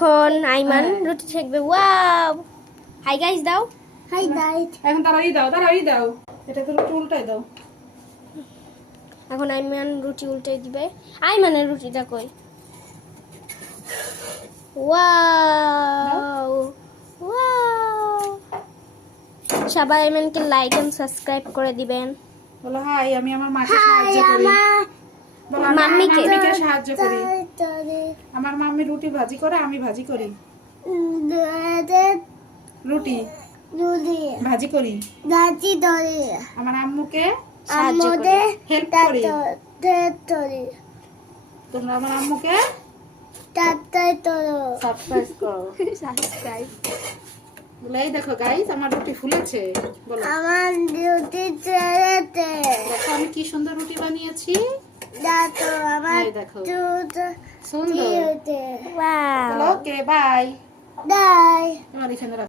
এখন আইমান রুটি শেখবে। Wow, hi guys দাও। Hi guys. এখন তারা ই দাও এটা তো রুটি উল্টাই দাও। এখন আইমান রুটি উল্টে দিবে। আইমানের রুটিটা কই? Wow wow. সবাই আইমানকে লাইক এন্ড সাবস্ক্রাইব করে দিবেন। বলো হাই, আমি আমার মাকে সাহায্য করি। বলো আমি আমার মাম্মিকে। মাম্মিকে সাহায্য করি। আমার মাম্মি রুটি ভাজি করে, আমি ভাজি করি। রুটি ভাজি করি। আমার আম্মুকে হেল্প করি। তোমরা আমার আম্মুকে সাবস্ক্রাইব করো। সাবস্ক্রাইব। বলো এই দেখো গাইস, আমার রুটি ফুলেছে। বলো আমার ডিউটি ছেড়েতে দেখো আমি কি সুন্দর রুটি বানিয়েছি। দেখো আমার এই দেখো ডিউটি সুন্দর। ছেড়েতে ওয়াও। Okay bye. দাই তোমার এখানে রাখো।